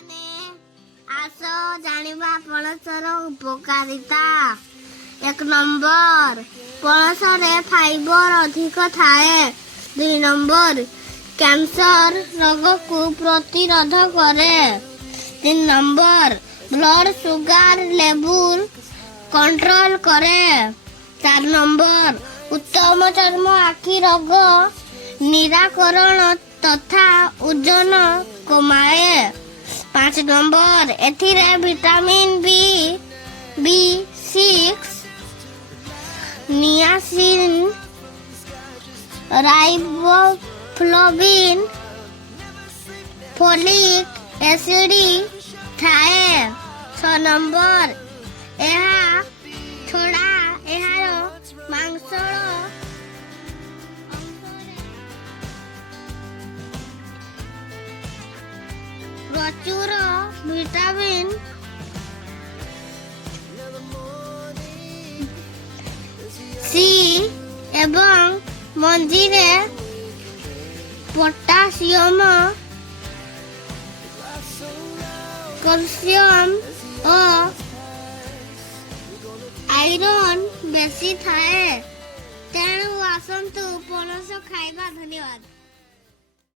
ମାନେ ଆସ ଜାଣିବା ପଣସର ଉପକାରିତା। 1 ନମ୍ବର, ପଣସରେ ଫାଇବର ଅଧିକ ଥାଏ। 2 ନମ୍ବର, କ୍ୟାନ୍ସର ରୋଗକୁ ପ୍ରତିରୋଧ କରେ। 3 ନମ୍ବର, ବ୍ଲଡ ସୁଗାର ଲେବୁଲ କଣ୍ଟ୍ରୋଲ କରେ। 4 ନମ୍ବର, ଉତ୍ତମ ଚର୍ମ ଆଖି ରୋଗ ନିରାକରଣ ତଥା ଓଜନ କମାଏ। 5 ନମ୍ବର, ଏଥିରେ vitamin B6, niacin, riboflavin, folic acid ଥାଏ। 6 ନମ୍ବର, ଏହା ଛଡ଼ା ଏହାର ମାଂସଳ ପ୍ରଚୁର ଭିଟାମିନ୍ ସି ଏବଂ ମଞ୍ଜିରେ ପଟାସିୟମ, କ୍ୟାଲସିୟମ ଓ ଆଇରନ୍ ବେଶୀ ଥାଏ। ତେଣୁ ଆସନ୍ତୁ ପଣସ ଖାଇବା। ଧନ୍ୟବାଦ।